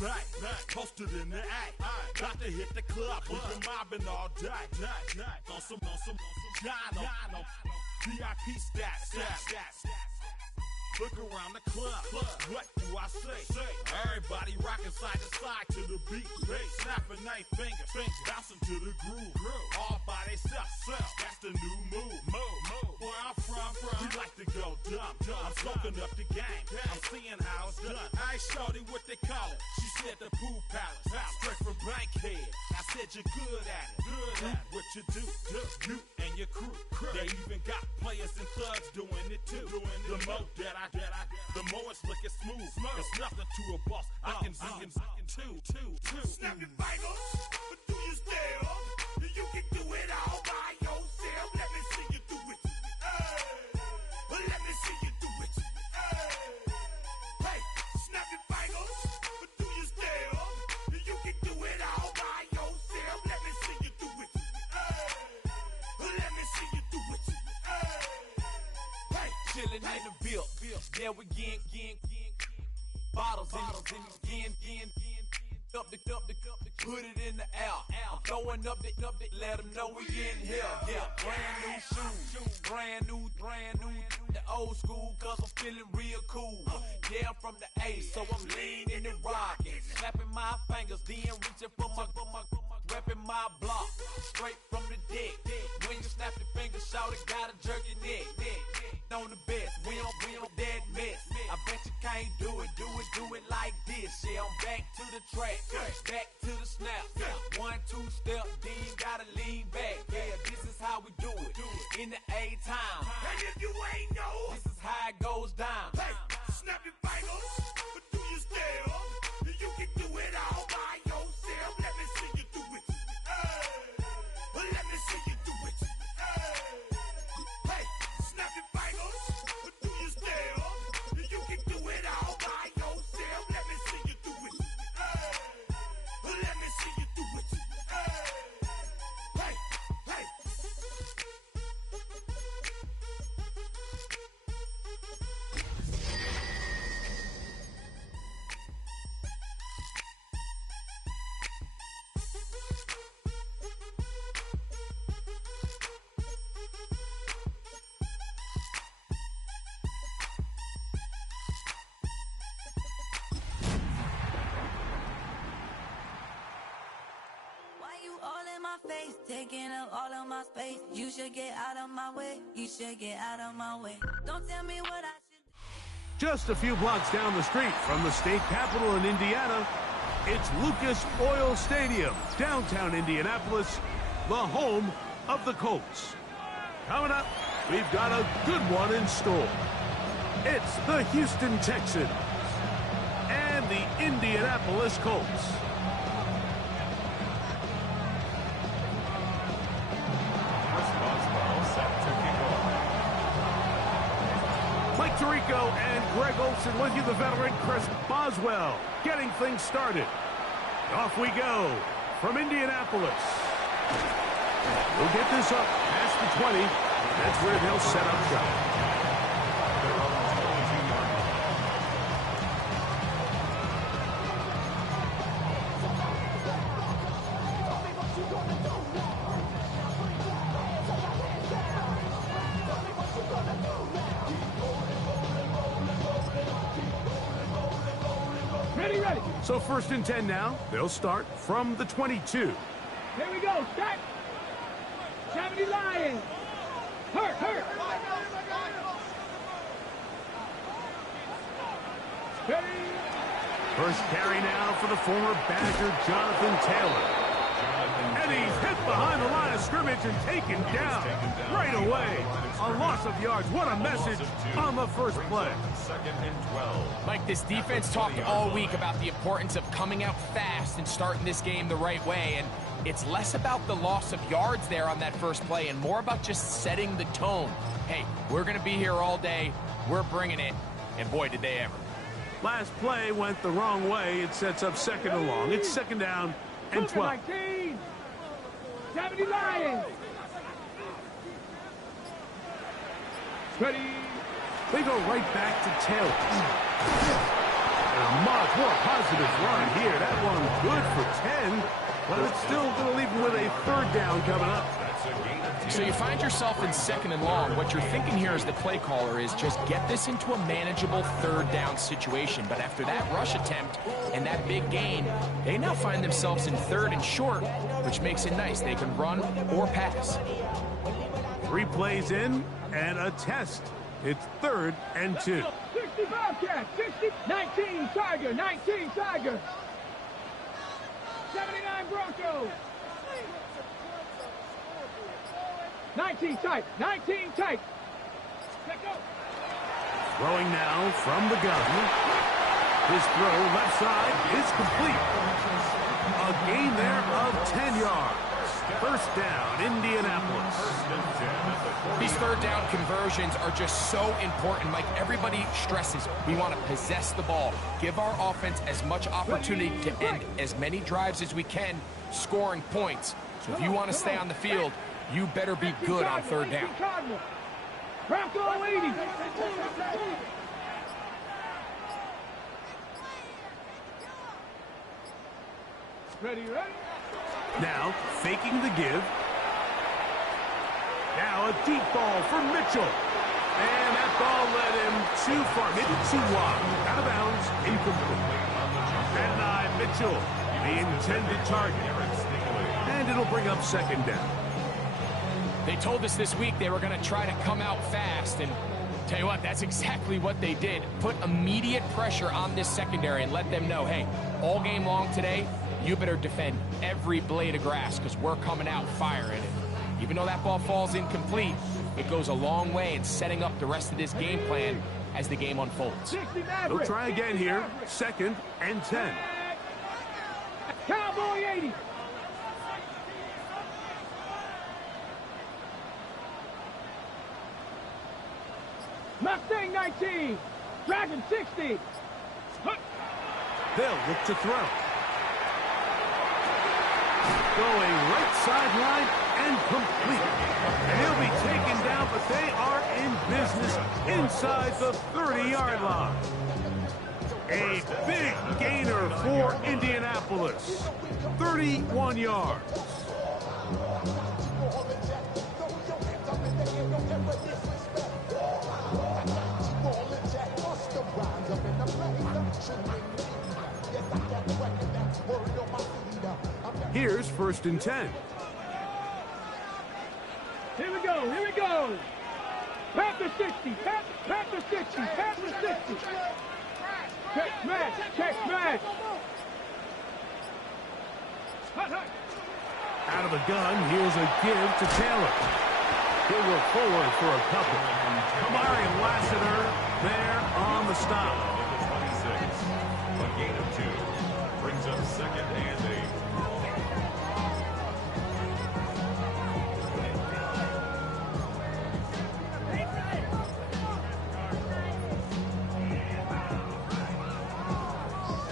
back, posted in the act. Got to hit the club, we've been mobbing all day. On some Jono, VIP stats. Look around the club, what do I say? Everybody rocking side to side to the beat. Snapping their fingers, bouncing to the groove. All by themselves, that's the new move. Where I'm from, we like to go dumb. I'm soaking up the game, I'm seeing how it's done. I ain't shorty what they call it. She said the pool palace, straight from Bankhead. I said you're good at it. What you do, you and your crew. They even got players and thugs doing it too. The more the more it's looking smooth. It's nothing to a boss. I can two. Snap your fingers, but do you still? You can do it all by yourself. Let me see you do it. Let me see you do it. Hey, snap your fingers, but do you still? You can do it all by yourself. Let me see you do it. Let me see you do it. Hey, chillin' in the bill. Yeah, we getting bottles in again. Up the put it in the air. I'm throwing up the, let them know we in here. Yeah, brand new shoes, brand new. The old school, cause I'm feeling real cool. Yeah, I'm from the A, so I'm leaning and rocking. Snapping my fingers, then reaching for my repping my block. Straight from the deck. When you snap your fingers, shout it, gotta jerk your neck. On the best, we don't dead mess. I bet you can't do it like this. Yeah, I'm back to the track, back to the snap. 1, 2 step, then you gotta lean back. Yeah, this is how we do it. In the A-time. And if you ain't know, this is how it goes down. Hey, snap your fingers, but do you still? You can do it all by yourself. Let me see you do it. Let me see you do it. Hey, snap your fingers, but do you still? You can do it all by yourself. Let me see you do it. Let me see you do it. Hey. Face, taking up all of my space. You should get out of my way. You should get out of my way. Don't tell me what I should. Just a few blocks down the street from the state capitol in Indiana, it's Lucas Oil Stadium, downtown Indianapolis, the home of the Colts. Coming up, we've got a good one in store. It's the Houston Texans and the Indianapolis Colts. Mike Tirico and Greg Olson with you, the veteran Chris Boswell, getting things started. Off we go from Indianapolis. We'll get this up past the 20. That's where they'll set up shop. Ready. So 1st and 10 now. They'll start from the 22. Here we go. Start. 70 Lions. Hurt. Ready. First carry now for the former Badger Jonathan Taylor. And he's hit behind the line of scrimmage and taken down right away. A loss of yards. What a message on the first play. 2nd and 12. Mike, this defense talked all week about the importance of coming out fast and starting this game the right way. And it's less about the loss of yards there on that first play and more about just setting the tone. Hey, we're going to be here all day. We're bringing it. And boy, did they ever. Last play went the wrong way. It sets up 2nd and long. It's 2nd down and 12. 70 Lions. Ready. They go right back to Taylor. And a mug much more positive run here. That one good for 10, but it's still going to leave him with a third down coming up. So you find yourself in second and long. What you're thinking here as the play caller is just get this into a manageable third down situation. But after that rush attempt and that big gain, they now find themselves in third and short, which makes it nice. They can run or pass. 3 plays in and a test. It's 3rd and 2. 65 cat, 60, 19 Tiger, 19 Tiger. 79 Broncos. 19 tight, 19 tight. Let go. Throwing now from the gun. His throw left side is complete. A gain there of 10 yards. First down, Indianapolis. These third down conversions are just so important. Mike, everybody stresses we want to possess the ball, give our offense as much opportunity to end as many drives as we can, scoring points. So if you want to stay on the field, you better be good on third down. Bronco 80. Ready? Now, faking the give. Now a deep ball for Mitchell. And that ball led him too far, maybe too wide. Out of bounds, incomplete. And Mitchell, the intended target. And it'll bring up second down. They told us this week they were going to try to come out fast, and tell you what, that's exactly what they did. Put immediate pressure on this secondary and let them know, hey, all game long today, you better defend every blade of grass because we're coming out firing it. Even though that ball falls incomplete, it goes a long way in setting up the rest of this game plan as the game unfolds. They'll try again here, 2nd and 10. Cowboy 80. Mustang 19. Dragon 60. They'll look to throw. Going right sideline and complete. And he'll be taken down, but they are in business inside the 30-yard line. A big gainer for Indianapolis. 31 yards. Here's 1st and 10. Here we go. Panther 60, Panther 60, Panther 60. Check smash. Hut. Out of the gun, here's a give to Taylor. He'll work forward for a couple. Kamari Lassiter there on the stop. A gain of 2 brings up 2nd and 8.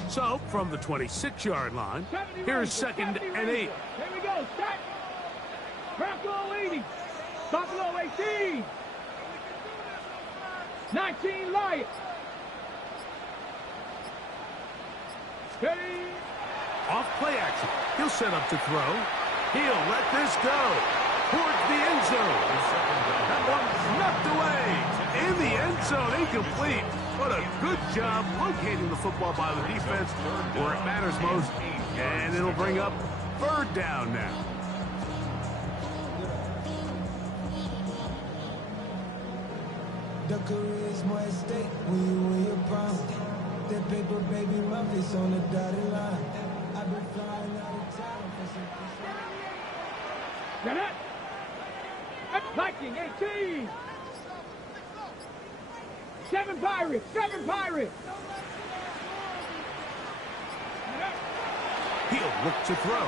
So, from the 26-yard line, here's 2nd and 8. Here we go. Stop. Bronco 80. Buffalo 18. 19 Lions. Ready. Off play action. He'll set up to throw. He'll let this go towards the end zone. That one's knocked away. In the end zone, incomplete. What a good job locating the football by the defense where it matters most. And it'll bring up 3rd down now. The career's more at stake when you win your prime. That paper, baby, my face on the dotted line. I've been flying out of town for some. Get it. Viking 18. 7 Pirates. He'll look to throw.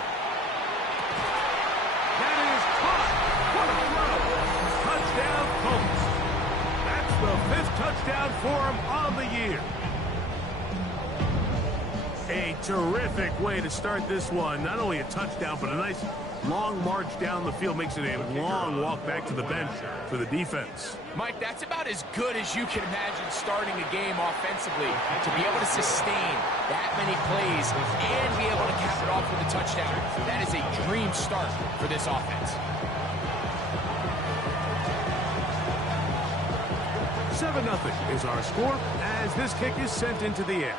That is caught. What a throw. Touchdown, Colts. That's the 5th touchdown for him on the year. A terrific way to start this one. Not only a touchdown, but a nice Long march down the field makes it a long walk back to the bench for the defense. Mike, that's about as good as you can imagine starting a game offensively. To be able to sustain that many plays and be able to cap it off with a touchdown, that is a dream start for this offense. 7-0 is our score as this kick is sent into the air.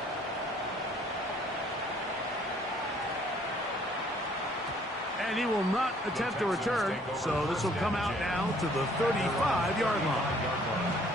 And he will not attempt to return, so this will come out now to the 35-yard line.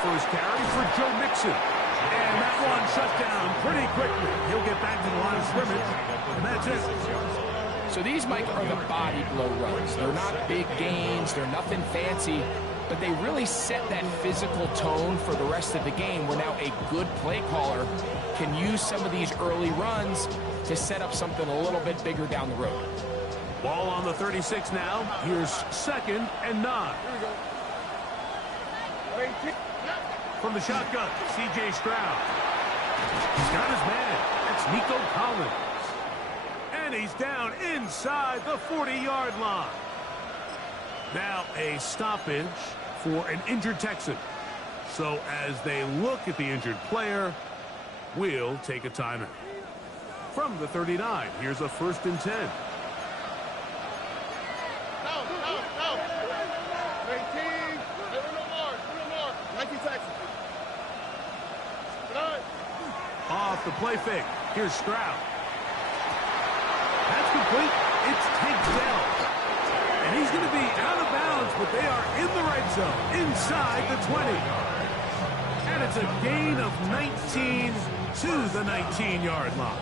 First carry for Joe Mixon. And that one shut down pretty quickly. He'll get back to the line of scrimmage, and that's it. So these, Mike, are the body blow runs. They're not big gains. They're nothing fancy. But they really set that physical tone for the rest of the game where now a good play caller can use some of these early runs to set up something a little bit bigger down the road. Ball on the 36 now. Here's 2nd and 9. Here we go. From the shotgun, C.J. Stroud. He's got his man. That's Nico Collins. And he's down inside the 40-yard line. Now a stoppage for an injured Texan. So as they look at the injured player, we'll take a timeout. From the 39, here's a 1st and 10. Off the play fake. Here's Stroud. That's complete. It's Tank Dell. And he's going to be out of bounds, but they are in the right zone, inside the 20. And it's a gain of 19 to the 19-yard line.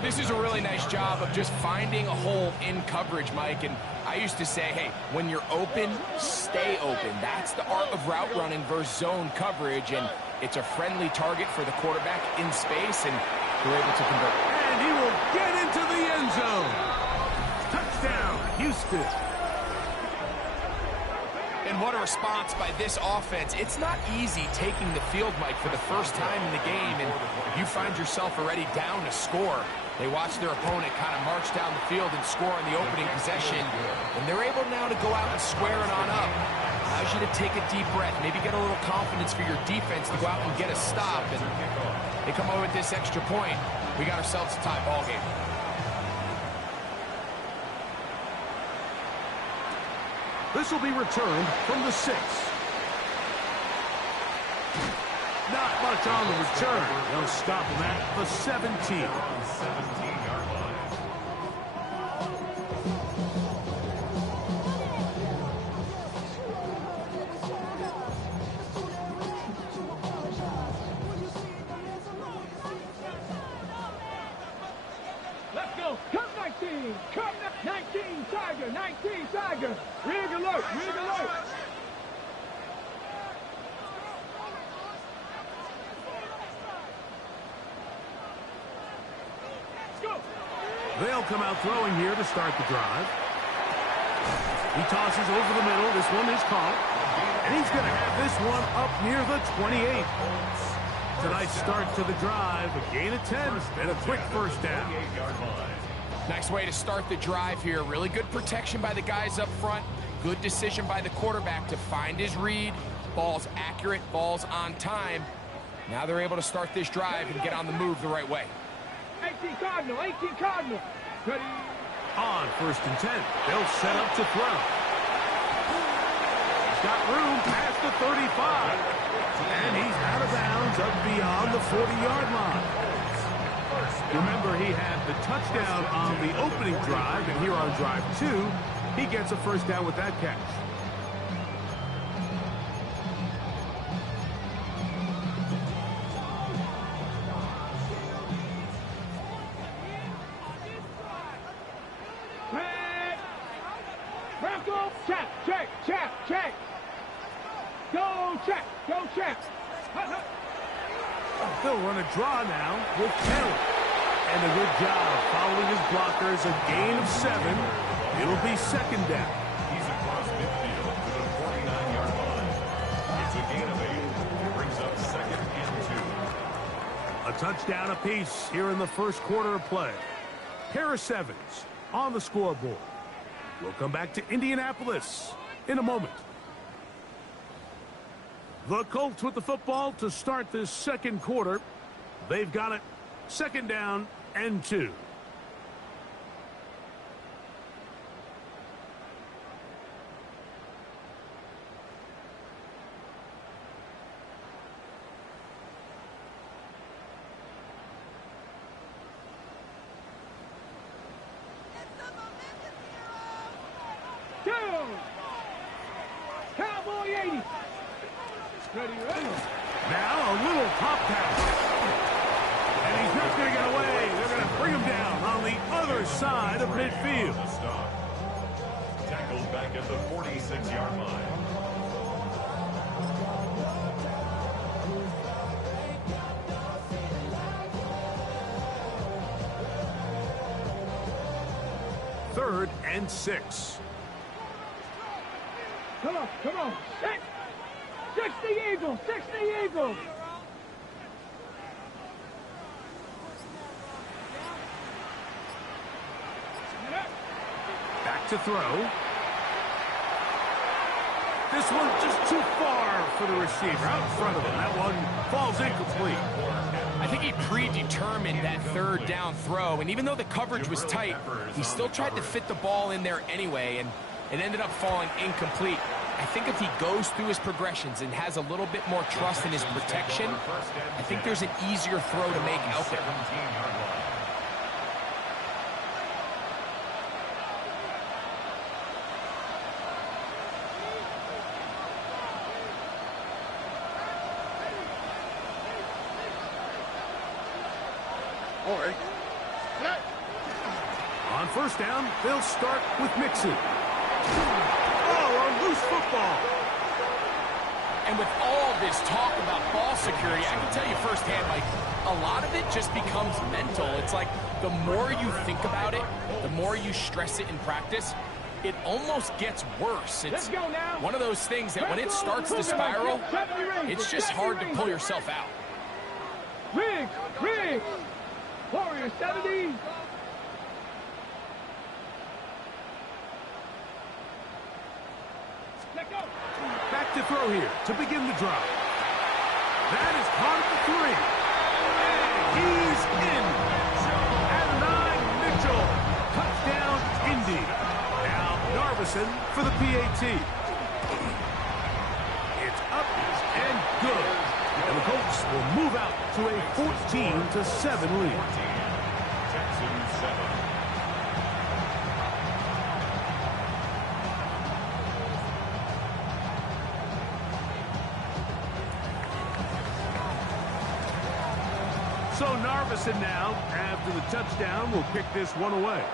This is a really nice job of just finding a hole in coverage, Mike. And I used to say, hey, when you're open, stay open. That's the art of route running versus zone coverage. And it's a friendly target for the quarterback in space, and they're able to convert. And he will get into the end zone. Touchdown, Houston. And what a response by this offense. It's not easy taking the field, Mike, for the first time in the game, and you find yourself already down to score. They watch their opponent kind of march down the field and score in the opening possession, and they're able now to go out and square it on up. Allows you to take a deep breath, maybe get a little confidence for your defense to go out and get a stop, and they come over with this extra point. We got ourselves a tie ball game. This will be returned from the 6. Not much on the return. They'll stop him at the 17. Let's go. Come 19. Come 19, Tiger. 19, Tiger. Rig alert. Rig alert. They'll come out throwing here to start the drive. He tosses over the middle. This one is caught. And he's going to have this one up near the 28. Tonight's start to the drive, a gain of 10 and a quick first down. Nice way to start the drive here. Really good protection by the guys up front. Good decision by the quarterback to find his read. Ball's accurate, ball's on time. Now they're able to start this drive and get on the move the right way. 18 Cardinal, 18 Cardinal. Ready. On 1st and 10, they'll set up to throw. He's got room past the 35. And he's out of bounds up beyond the 40-yard line. Remember, he had the touchdown on the opening drive, and here on drive 2, he gets a first down with that catch. He'll run a draw now with Taylor. And a good job following his blockers. A gain of 7. It'll be second down. He's across midfield to the 49-yard line. It's a gain of 8. It brings up 2nd and 2. A touchdown apiece here in the first quarter of play. Pair of 7s on the scoreboard. We'll come back to Indianapolis in a moment. The Colts with the football to start this second quarter. They've got it. Second down and 2. Cowboy 80. Ready. Now a little pop pass. And he's not going to get away. They're going to bring him down on the other side of midfield. Stop. Tackled back at the 46-yard line. Third and 6. Come on. 60 Eagles. Back to throw. This one just too far for the receiver. Out in front of him. That one falls incomplete. I think he predetermined that third down throw, and even though the coverage was tight, he still tried to fit the ball in there anyway, and it ended up falling incomplete. I think if he goes through his progressions and has a little bit more trust in his protection, I think there's an easier throw to make out there. On first down, they'll start with Mixon. Oh, a loose football. And with all this talk about ball security, I can tell you firsthand, Mike, a lot of it just becomes mental. It's like the more you think about it, the more you stress it in practice, it almost gets worse. It's one of those things that when it starts to spiral, it's just hard to pull yourself out. Riggs. Warrior 70. Back to throw here to begin the drive. That is caught at the 3. And he's in. At 9, Mitchell. Touchdown, Indy. Now Narvison for the PAT. It's up and good. And the Colts will move out to a 14-7 lead. Texans 7. So Narvison now, after the touchdown, will kick this one away.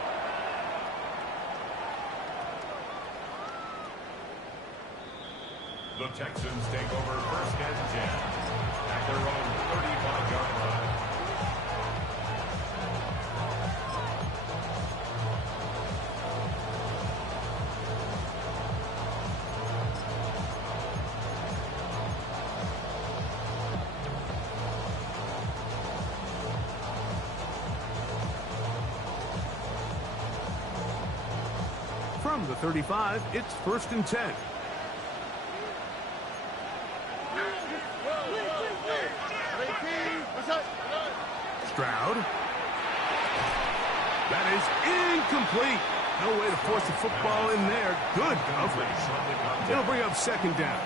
The Texans take over first and 10 at their own 35-yard line. From the 35, it's first and 10. Stroud. That is incomplete. No way to force the football in there. Good coverage. It'll bring up second down.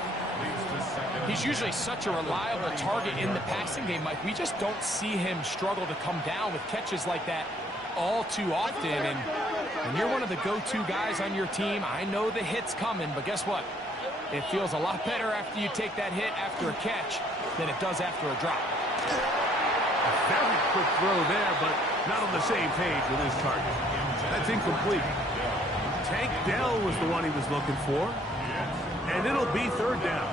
He's usually such a reliable target in the passing game, Mike. We just don't see him struggle to come down with catches like that all too often. And you're one of the go-to guys on your team. I know the hit's coming, but guess what? It feels a lot better after you take that hit after a catch than it does after a drop. A very quick throw there, but not on the same page with his target. That's incomplete. Tank Dell was the one he was looking for. And it'll be third down.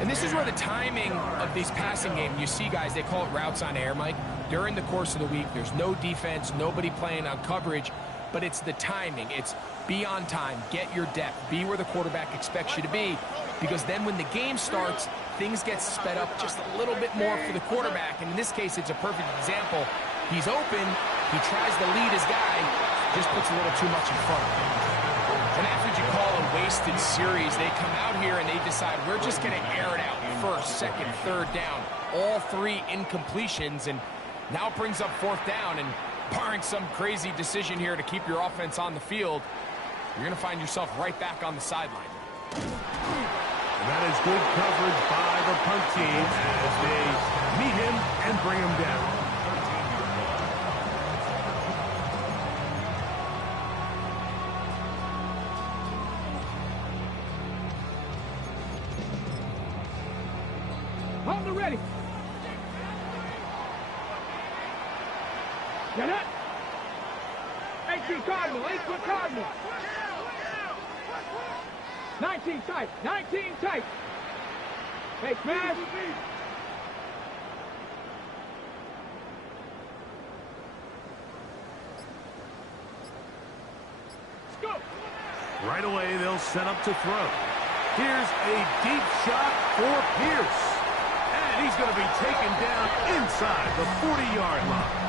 And this is where the timing of these passing games, you see guys, they call it routes on air, Mike. During the course of the week, there's no defense, nobody playing on coverage, but it's the timing. It's be on time, get your depth, be where the quarterback expects you to be, because then when the game starts, things get sped up just a little bit more for the quarterback. And in this case, it's a perfect example. He's open, he tries to lead his guy, just puts a little too much in front of him. And that's what you call a wasted series. They come out here and they decide we're just going to air it out first, second, third down. All three incompletions, and now it brings up fourth down. And barring some crazy decision here to keep your offense on the field, you're going to find yourself right back on the sideline. And that is good coverage by the punt team as they meet him and bring him down. On the ready. Get it. 18 Cardinal, 8-foot Cardinal. 19 tight, 19 tight. Hey, smash. Go. Right away, they'll set up to throw. Here's a deep shot for Pierce. And he's going to be taken down inside the 40-yard line.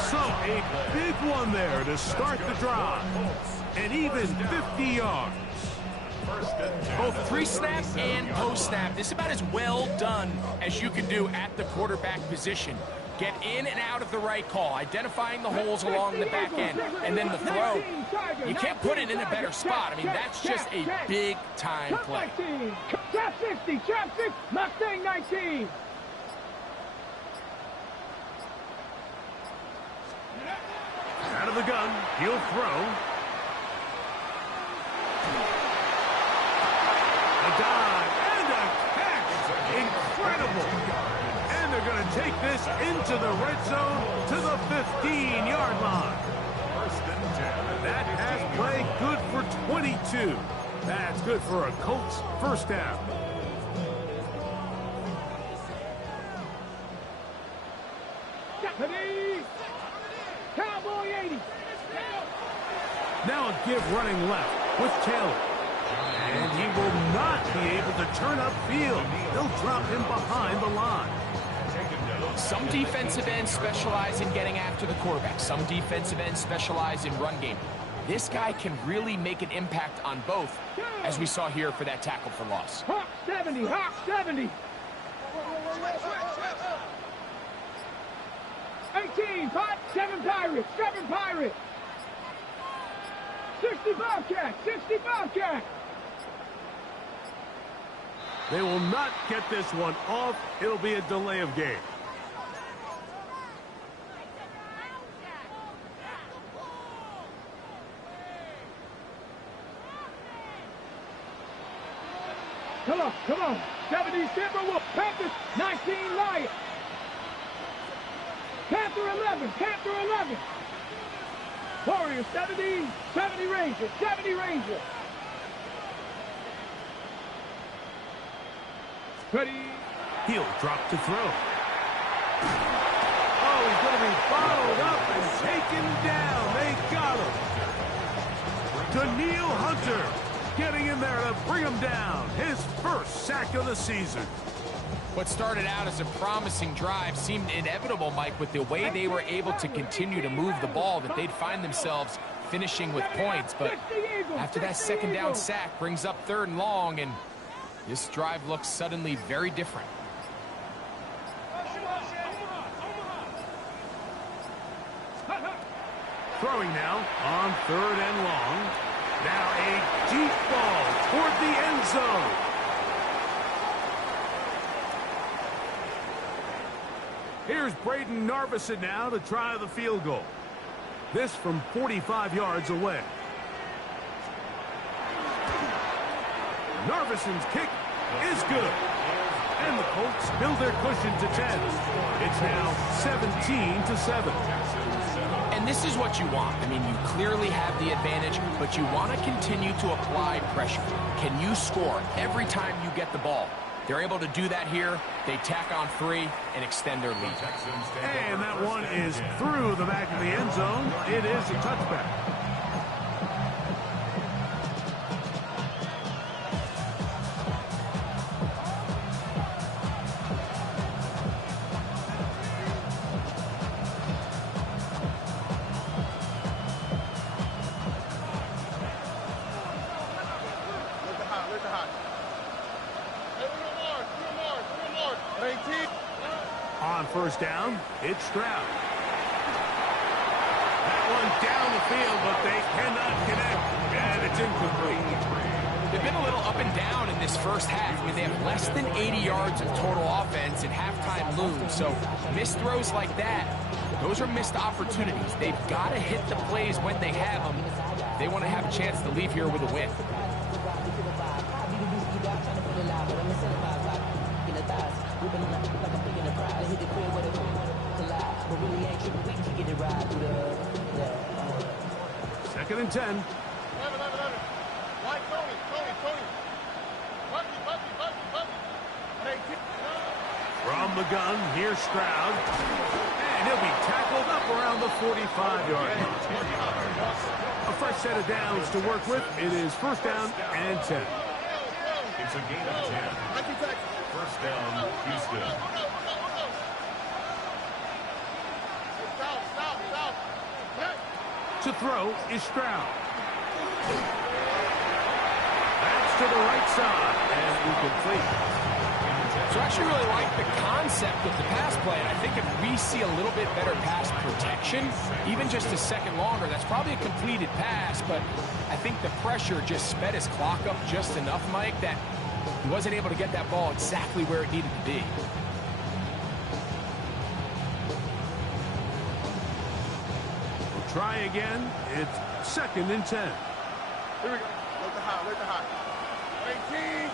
So a big one there to start the drive. And even 50 yards. Both pre-snap and post-snap, this is about as well done as you can do at the quarterback position. Get in and out of the right call, identifying the holes along the back end, and then the throw. You can't put it in a better spot. I mean, that's just a big-time play. Trap 60, trap 6, Mustang 19. Out of the gun, he'll throw. A dive and a catch. Incredible. And they're going to take this into the red zone to the 15-yard line. That has play good for 22. That's good for a Colts first down. Cowboy 80. Now a give running left with Taylor. And he will not be able to turn upfield. They'll drop him behind the line. Some defensive ends specialize in getting after the quarterback. Some defensive ends specialize in run game. This guy can really make an impact on both, as we saw here for that tackle for loss. Hawk 70, Hawk 70. 18, 7 Pirates, 7 Pirates. 60 Bobcats, 60 Bobcats. They will not get this one off. It'll be a delay of game. Come on. 70 Timberwolves, Panthers, 19 Lions. Panther 11, Panther 11. Warriors, 70, 70 Rangers, 70 Rangers. Ready. He'll drop to throw. Oh, he's going to be followed up and taken down. They got him. Daniil Hunter getting in there to bring him down. His first sack of the season. What started out as a promising drive seemed inevitable, Mike, with the way they were able to continue to move the ball, that they'd find themselves finishing with points. But after that second down sack brings up 3rd and long, and this drive looks suddenly very different. Throwing now on 3rd and long. Now a deep ball toward the end zone. Here's Braden Narveson now to try the field goal. This from 45 yards away. Narveson's kick is good. And the Colts build their cushion to 10. It's now 17-7. And And this is what you want. I mean, you clearly have the advantage, but you want to continue to apply pressure. Can you score every time you get the ball? They're able to do that here. They tack on 3 and extend their lead. And that one is through the back of the end zone. It is a touchback. On first down, it's Stroud. That one down the field, but they cannot connect, and it's incomplete. They've been a little up and down in this first half. I mean, they have less than 80 yards of total offense and halftime looms. So missed throws like that, those are missed opportunities. They've got to hit the plays when they have them. They want to have a chance to leave here with a win. Second and 10. From the gun, here's Stroud. And he'll be tackled up around the 45-yard line. A fresh set of downs to work with. It is first down and 10. It's a gain of 10. First down, Houston. To throw is Stroud. That's to the right side, and incomplete. So I actually really like the concept of the pass play, and I think if we see a little bit better pass protection, even just a second longer, that's probably a completed pass, but I think the pressure just sped his clock up just enough, Mike, that he wasn't able to get that ball exactly where it needed to be. We'll try again. It's second and 10. Here we go. Let the high. 18.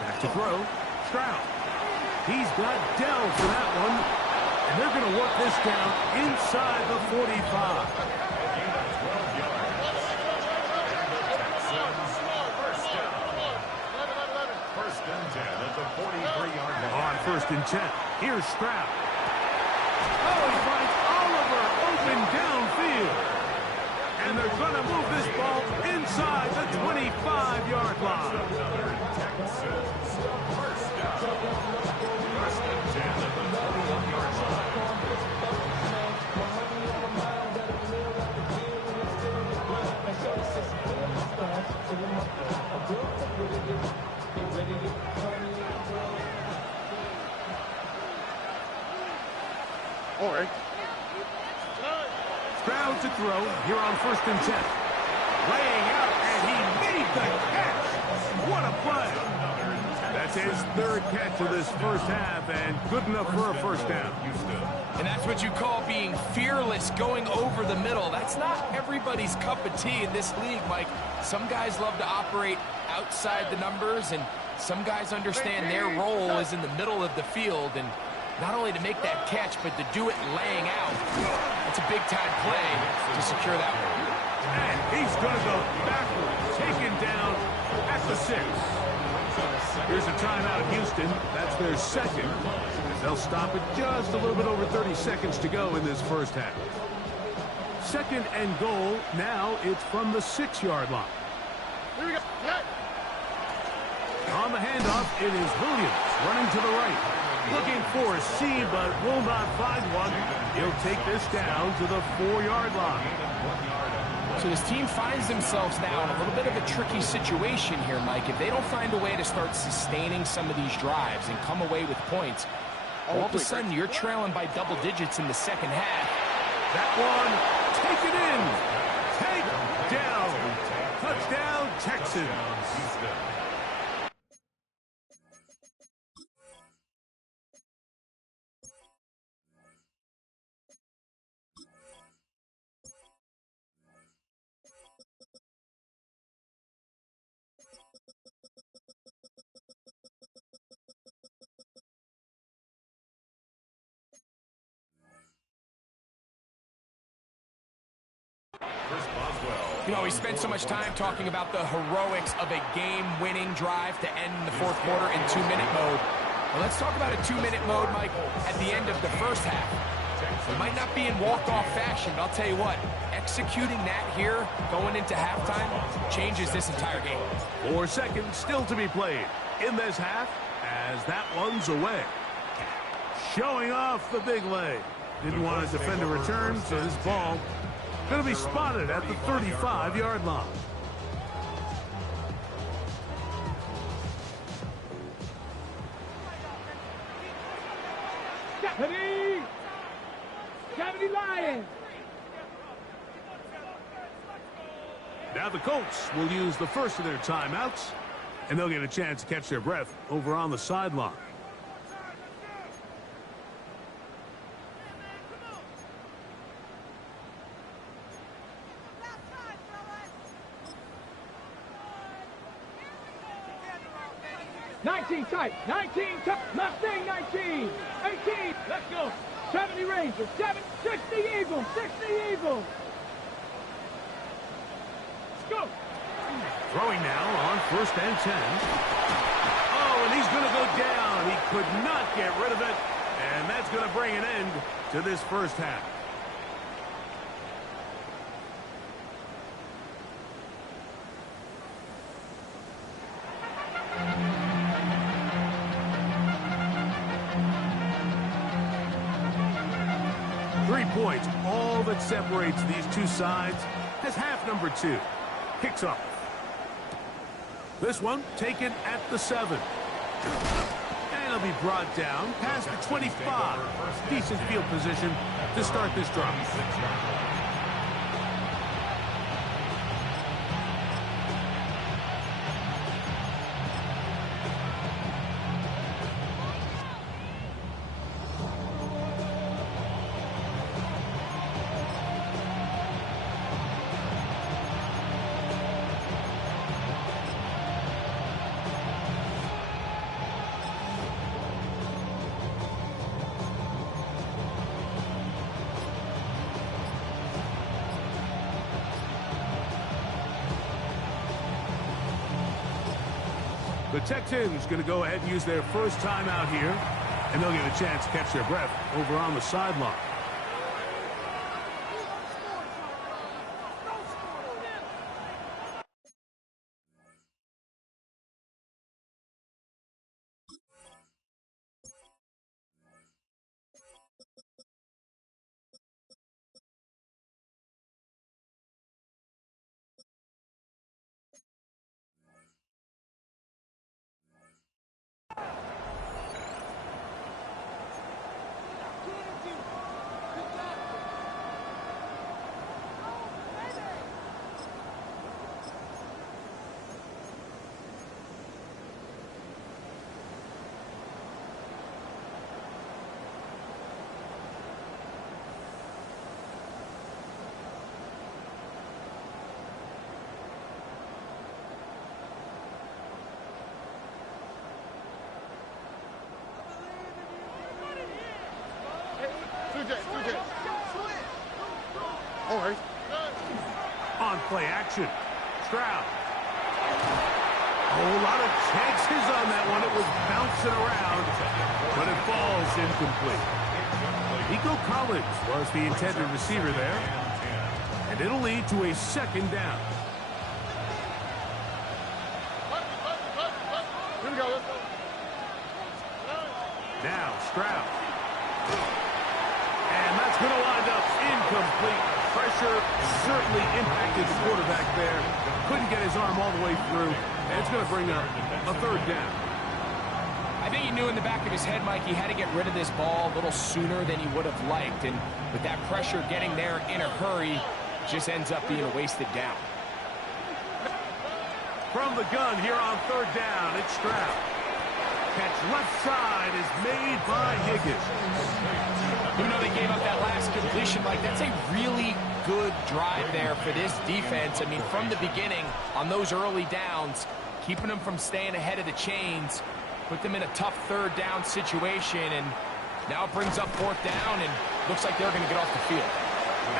Back to throw. Stroud. He's got Dell for that one. And they're going to work this down inside the 45. First and 10 at the 43-yard line. On first and 10, here's Stroud. Oh, he finds Oliver open downfield. And they're going to move this ball inside the 25-yard line. First and 10 at the 41-yard line. All right. Stroud to throw here on first and 10. Laying out, and he made the catch. What a play. That's his third catch of this first half, and good enough for a first down. And that's what you call being fearless, going over the middle. That's not everybody's cup of tea in this league, Mike. Some guys love to operate outside the numbers, and some guys understand their role is in the middle of the field, and not only to make that catch, but to do it laying out. That's a big-time play to secure that one. And he's going to go backwards, taken down at the 6. Here's a timeout, Houston. That's their second. They'll stop it just a little bit over 30 seconds to go in this first half. Second and goal. Now it's from the 6-yard line. Here we go. On the handoff, it is Williams running to the right. Looking for a seam, but will not find one. He'll take this down to the 4-yard line. So this team finds themselves now in a little bit of a tricky situation here, Mike. If they don't find a way to start sustaining some of these drives and come away with points, all of a sudden you're trailing by double digits in the second half. That one, take it in. Take down. Touchdown, Texans. You know, we spent so much time talking about the heroics of a game-winning drive to end the fourth quarter in 2-minute mode. Well, let's talk about a 2-minute mode, Mike, at the end of the first half. It might not be in walk-off fashion, but I'll tell you what, executing that here, going into halftime, changes this entire game. 4 seconds still to be played in this half as that one's away. Showing off the big leg. Didn't want to defend a return, so this ball going to be spotted at the 35-yard line. Deputy Lions. Now the Colts will use the first of their timeouts, and they'll get a chance to catch their breath over on the sideline. Tight, 19 tight, Mustang 19, 18, let's go, 70 Rangers, 60 Eagles, 60 Eagles. Let's go. Throwing now on 1st and 10. Oh, and he's going to go down. He could not get rid of it, and that's going to bring an end to this first half. Points, all that separates these two sides, as half number 2 kicks off. This one taken at the 7. And it'll be brought down past the 25. Decent field position to start this drive. 10's going to go ahead and use their first timeout here, and they'll get a chance to catch their breath over on the sideline. All right. On play action. Stroud. A whole lot of chances on that one. It was bouncing around, but it falls incomplete. Nico Collins was the intended receiver there, and it'll lead to a 2nd down. Here we go. Let's go. Now Stroud. And that's going to wind up incomplete. Pressure certainly impacted the quarterback there. Couldn't get his arm all the way through. And it's going to bring up a 3rd down. I think he knew in the back of his head, Mike, he had to get rid of this ball a little sooner than he would have liked. And with that pressure getting there in a hurry, it just ends up being a wasted down. From the gun here on 3rd down, it's Stroud. Catch left side is made by Higgins. Even though they gave up that last completion, Mike, that's a really good drive there for this defense. I mean, from the beginning, on those early downs, keeping them from staying ahead of the chains, put them in a tough 3rd down situation, and now it brings up 4th down, and looks like they're going to get off the field.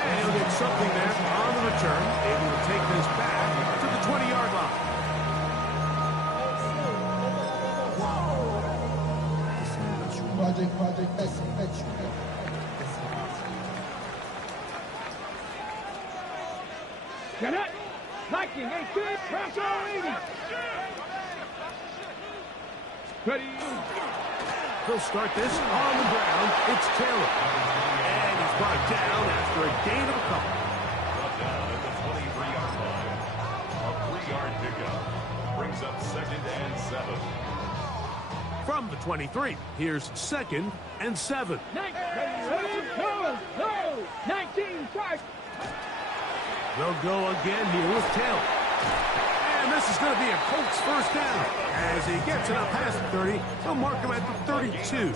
And he'll get something there on the return, able to take this back to the 20-yard line. Get it! Liking, 18, pressure, 80. Ready. He'll start this on the ground. It's Taylor. And he's brought down after a gain of a couple. Brought down at the 23-yard line. A 3-yard pickup brings up 2nd and 7. From the 23, here's 2nd and 7. 19, 5. They'll go again here with Taylor. And this is going to be a Colts first down. As he gets it up past the 30, they'll mark him at the 32.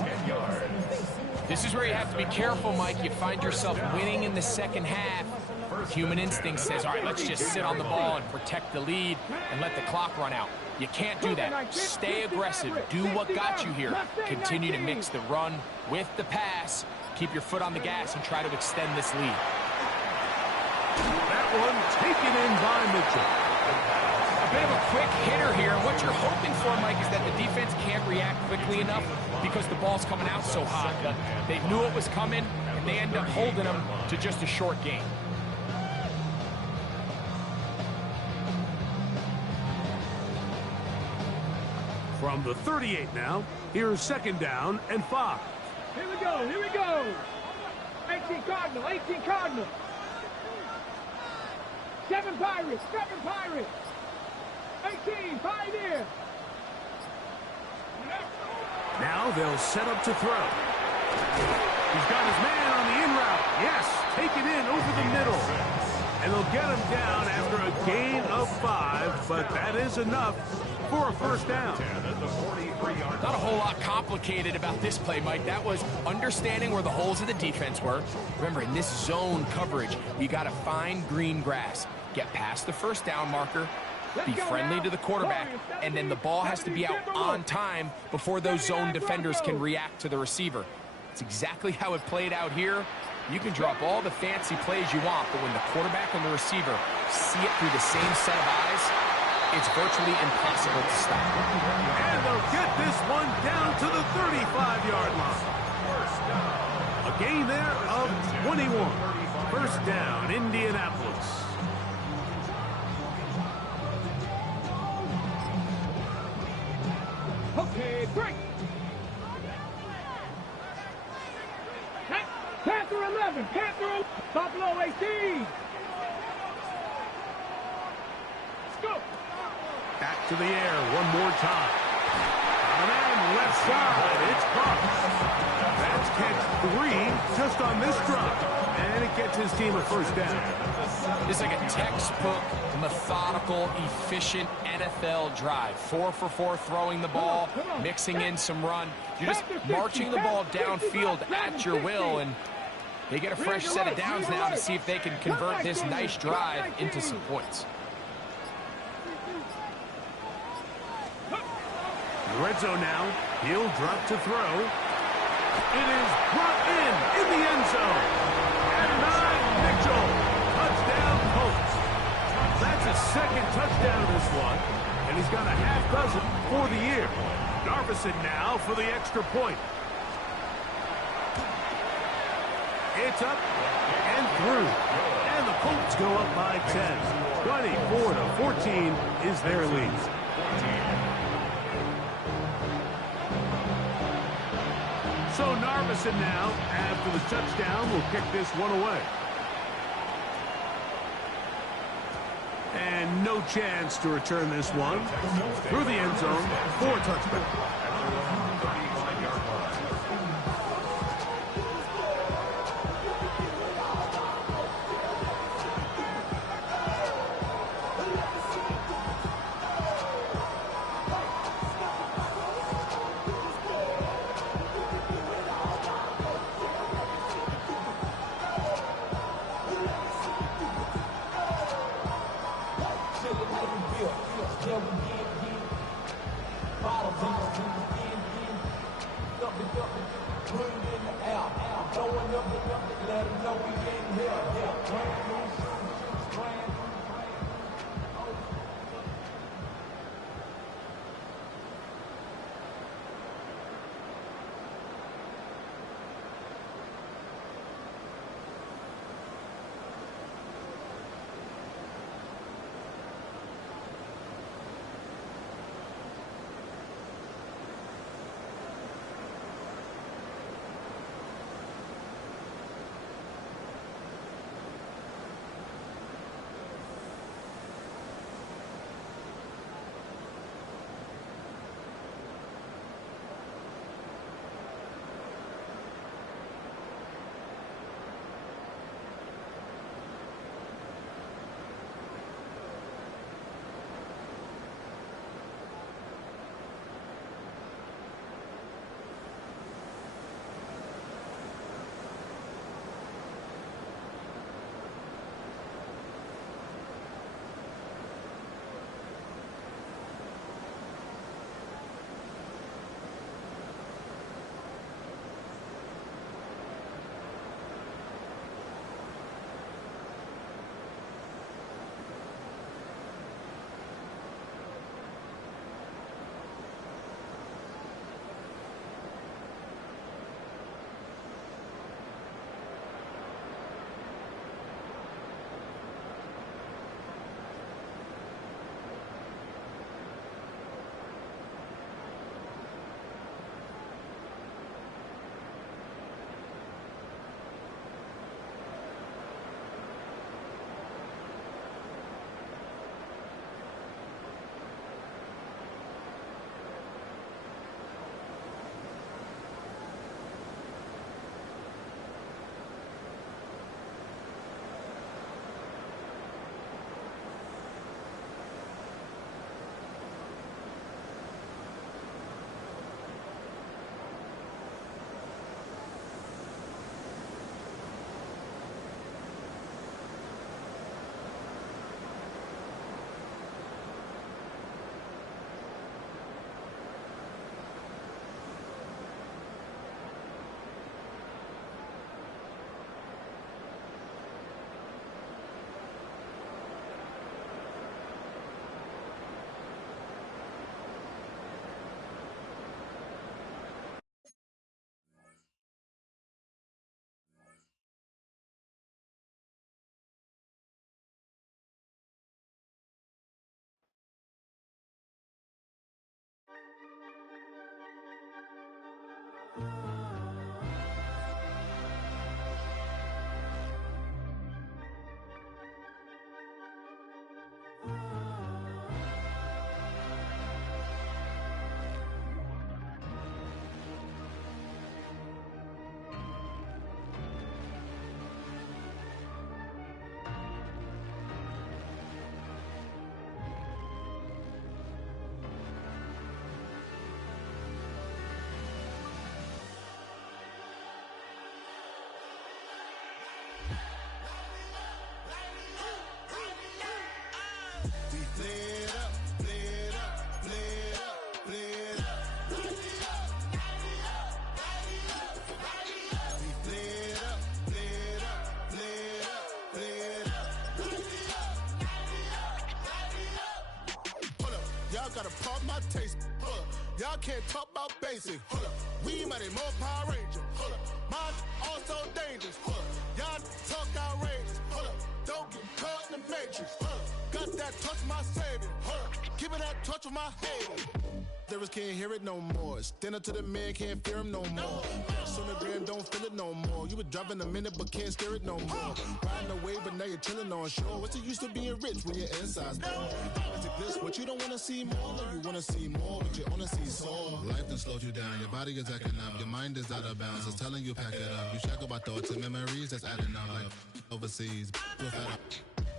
This is where you have to be careful, Mike. You find yourself winning in the second half. Human instinct says, all right, let's just sit on the ball and protect the lead and let the clock run out. You can't do that. Stay aggressive. Do what got you here. Continue to mix the run with the pass. Keep your foot on the gas and try to extend this lead. That one taken in by Mitchell. A bit of a quick hitter here. What you're hoping for, Mike, is that the defense can't react quickly enough because the ball's coming out so hot. They knew it was coming, and they end up holding them to just a short gain. From the 38 now, here's 2nd down and 5. Here we go, here we go. 18 Cardinal, 18 Cardinal. 7 Pirates, 7 Pirates. 18, Pioneer. Now they'll set up to throw. He's got his man on the in route. Yes, take it in over the middle. And they'll get him down after a gain of 5, but that is enough for a first down. Not a whole lot complicated about this play, Mike. That was understanding where the holes of the defense were. Remember, in this zone coverage, you got to find green grass. Get past the first down marker, be friendly to the quarterback, and then the ball has to be out on time before those zone defenders can react to the receiver. It's exactly how it played out here. You can drop all the fancy plays you want, but when the quarterback and the receiver see it through the same set of eyes, it's virtually impossible to stop. And they'll get this one down to the 35-yard line. A gain there of 21. First down, Indianapolis. Okay, break. Panther 11, Panther, Buffalo 18. Let's go. Back to the air one more time. On and left side, it's caught. That's catch 3 just on this drop. And it gets his team a first down. It's like a textbook, methodical, efficient NFL drive. 4 for 4 throwing the ball, mixing in some run. You're just marching the ball downfield at your will, and they get a fresh set of downs now to see if they can convert this nice drive into some points. The red zone now. He'll drop to throw. It is brought in the end zone. And Mitchell. Touchdown Colts. That's his 2nd touchdown of this one. And he's got a half dozen for the year. Narvison now for the extra point. It's up and through. And the Colts go up by 10. 24-14 is their lead. So Narvison now, after the touchdown, will kick this one away. And no chance to return this one through the end zone for a touchback. Bottles in the gotta pop my taste. Y'all can't talk about basic. We mighty more Power Ranger. Mine also dangerous. Y'all talk outrageous. Don't get caught in the matrix. Got that touch my savior. Give me that touch of my haters. Lyrics can't hear it no more. Stand up to the man, can't fear him no more. Sonogram don't feel it no more. You were driving a minute but can't steer it no more. Riding away but now you're chilling on shore. What's the use of being rich when your inside's poor? Is it this what you don't wanna see more? Or you wanna see more but you wanna see sore? Life done slowed you down. Your body is acting up. Your mind is out of bounds. It's telling you pack it up. You shackle by thoughts and memories that's adding up. Like overseas.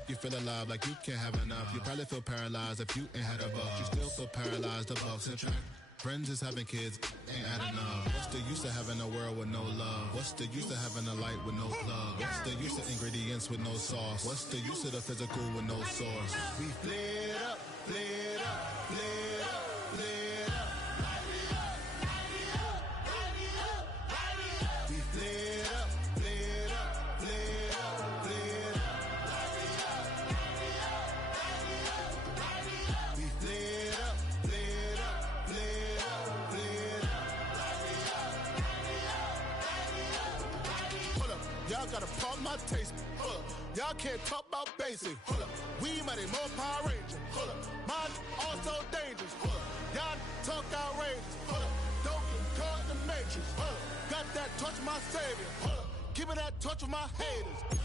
You feel alive like you can't have enough. You probably feel paralyzed if you ain't had a buck. You still feel paralyzed above subtract. Friends is having kids, ain't adding up. What's the use of having a world with no love? What's the use of having a light with no plug? What's the use of ingredients with no sauce? What's the use of the physical with no source? We flared up, flared up, flared up, flared up. We flared up, flared up, flared up, flared up. We flared up, flared up, flared up, flared up. Hold up, y'all gotta pop my taste. Hold up, y'all can't talk about basic. Hold up, we mighty more Power Ranger. Hold up, mine also dangerous. Hold up, y'all talk outrageous. Hold up, don't get caught in the matrix. Hold up, got that touch of my savior. Hold up, give me that touch of my haters.